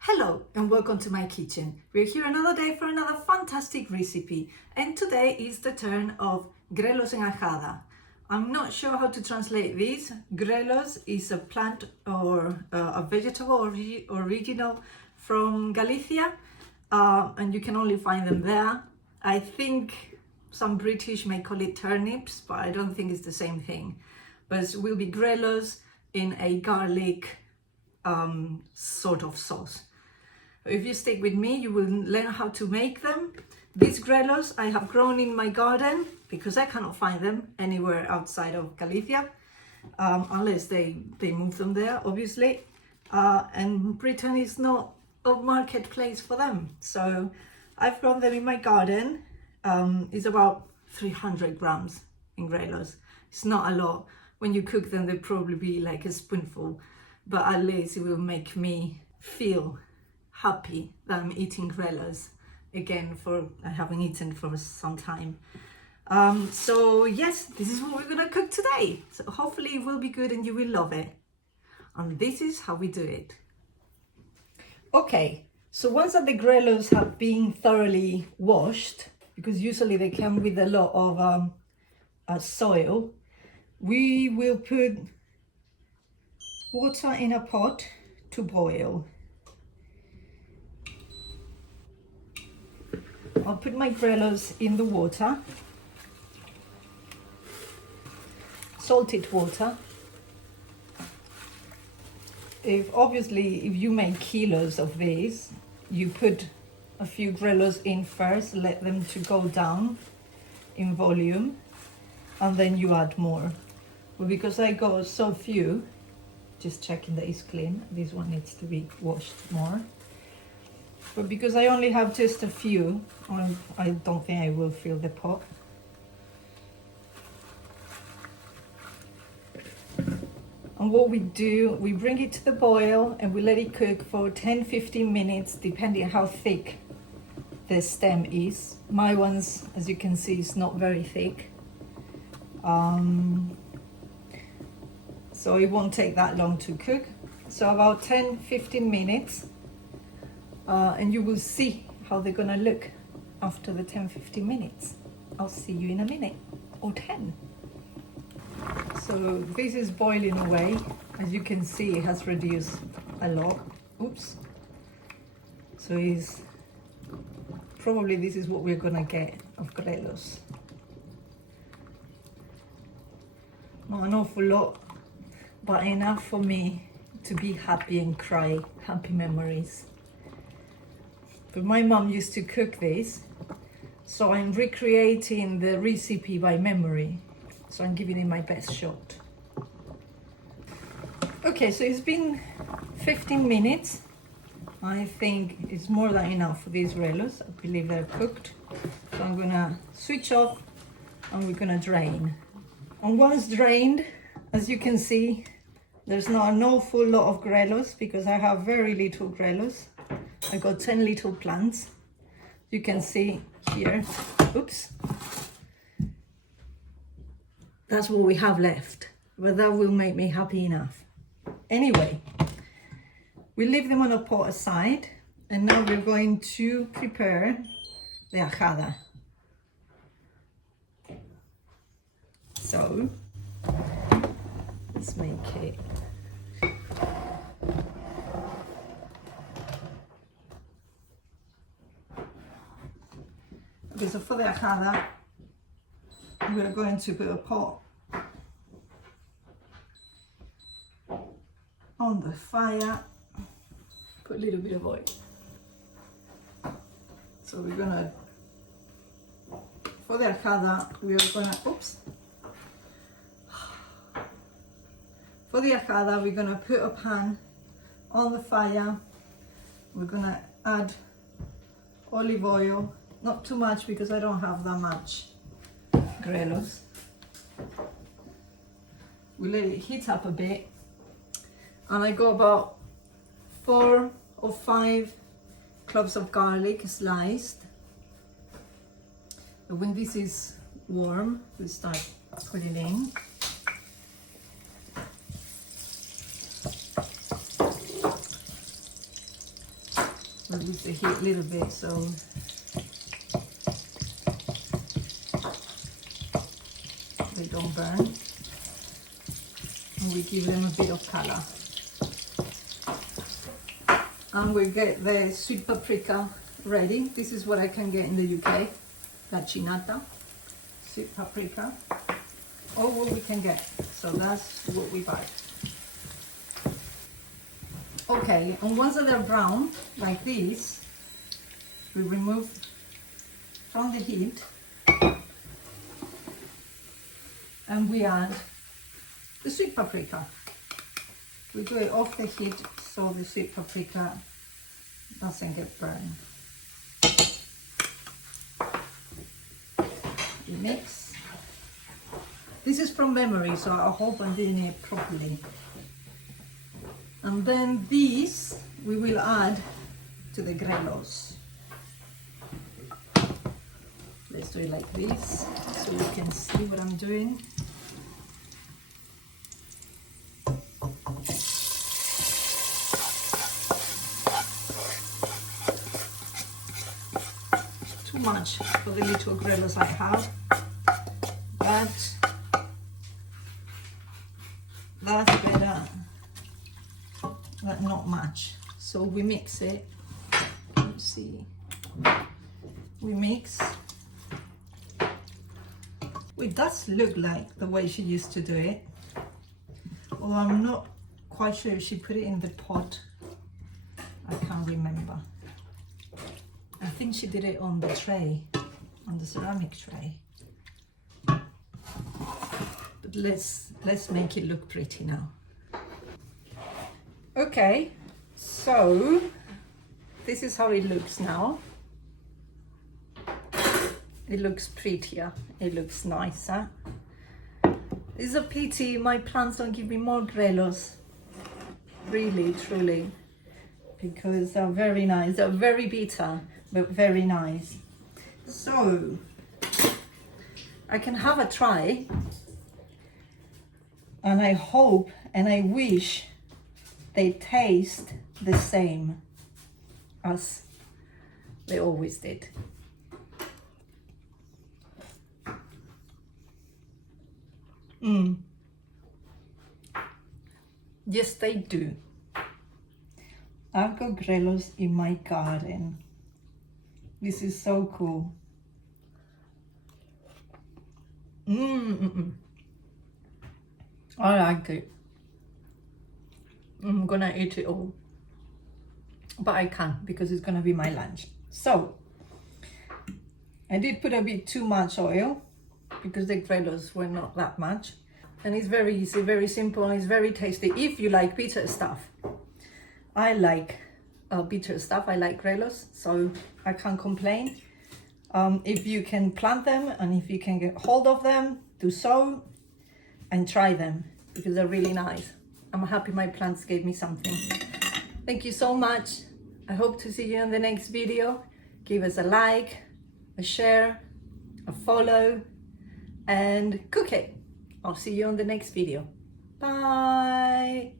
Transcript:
Hello and welcome to my kitchen. We're here another day for another fantastic recipe, and today is the turn of Grelos and Ajada. I'm not sure how to translate this. Grelos is a plant or a vegetable original from Galicia, and you can only find them there. I think some British may call it turnips, but I don't think it's the same thing. But it will be Grelos in a garlic sort of sauce. If you stick with me, you will learn how to make them. These Grelos I have grown in my garden because I cannot find them anywhere outside of Galicia, unless they move them there, obviously. And Britain is not a marketplace for them. So I've grown them in my garden. It's about 300 grams in Grelos. It's not a lot. When you cook them, they'll probably be like a spoonful, but at least it will make me feel happy that I'm eating Grelos again, for I haven't eaten for some time. So yes, this is what we're gonna cook today. So hopefully it will be good and you will love it. And this is how we do it. Okay, so once that the Grelos have been thoroughly washed, because usually they come with a lot of soil, we will put water in a pot to boil. I'll put my Grelos in the water, salted water. If you make kilos of these, you put a few Grelos in first, let them to go down in volume, and then you add more. But because I got so few, just checking that it's clean, this one needs to be washed more. But because I only have just a few, I don't think I will fill the pot. And what we do, we bring it to the boil and we let it cook for 10-15 minutes, depending on how thick the stem is. My ones, as you can see, is not very thick. So it won't take that long to cook. So about 10-15 minutes. And you will see how they're gonna look after the 10-15 minutes. I'll see you in a minute, or 10. So this is boiling away. As you can see, it has reduced a lot. Oops. So probably this is what we're gonna get of Grelos. Not an awful lot, but enough for me to be happy and cry happy memories. But my mum used to cook this, so I'm recreating the recipe by memory. So I'm giving it my best shot. Okay, so it's been 15 minutes. I think it's more than enough for these Grelos. I believe they're cooked. So I'm gonna switch off and we're gonna drain. And once drained, as you can see, there's not an awful lot of Grelos because I have very little Grelos. I got 10 little plants. You can see here, oops. That's what we have left, but that will make me happy enough. Anyway, we leave them on a pot aside, and now we're going to prepare the ajada. So, let's make it. Okay, so for the ajada, we're going to put a pot on the fire, put a little bit of oil. So we're gonna, for the ajada, we're gonna, for the ajada, we're gonna put a pan on the fire. We're gonna add olive oil. Not too much because I don't have that much Grelos. We let it heat up a bit, and I got about 4 or 5 cloves of garlic sliced. But when this is warm, we start putting it in. reduce the heat a little bit so they don't burn, and we give them a bit of color. And we get the sweet paprika ready. This is what I can get in the UK, la chinata, sweet paprika, or what we can get. So that's what we buy. Okay, and once they're brown, like this, we remove from the heat and we add the sweet paprika. We do it off the heat so the sweet paprika doesn't get burned. We mix. This is from memory, so I hope I'm doing it properly. And then these we will add to the grelos. Let's do it like this so you can see what I'm doing. Too much for the little grelos I have, but that's better than not much. So we mix it. Let's see. We mix. It does look like the way she used to do it, although I'm not quite sure if she put it in the pot. I can't remember. I think she did it on the tray, on the ceramic tray. But let's make it look pretty now. Okay, so this is how it looks now. It looks prettier, it looks nicer. It's a pity my plants don't give me more grelos, really, truly, because they're very nice. They're very bitter, but very nice. So I can have a try, and I hope and I wish they taste the same as they always did. Yes, they do. I've got grelos in my garden. This is so cool. I like it. I'm gonna eat it all, but I can't because it's gonna be my lunch. So I did put a bit too much oil because the grelos were not that much, and it's very easy, very simple, and it's very tasty if you like bitter stuff. I like bitter stuff. I like grelos, so I can't complain. If you can plant them and if you can get hold of them, do so and try them because they're really nice. I'm happy my plants gave me something. Thank you so much. I hope to see you in the next video. Give us a like, a share, a follow, and cook it. I'll see you on the next video. Bye.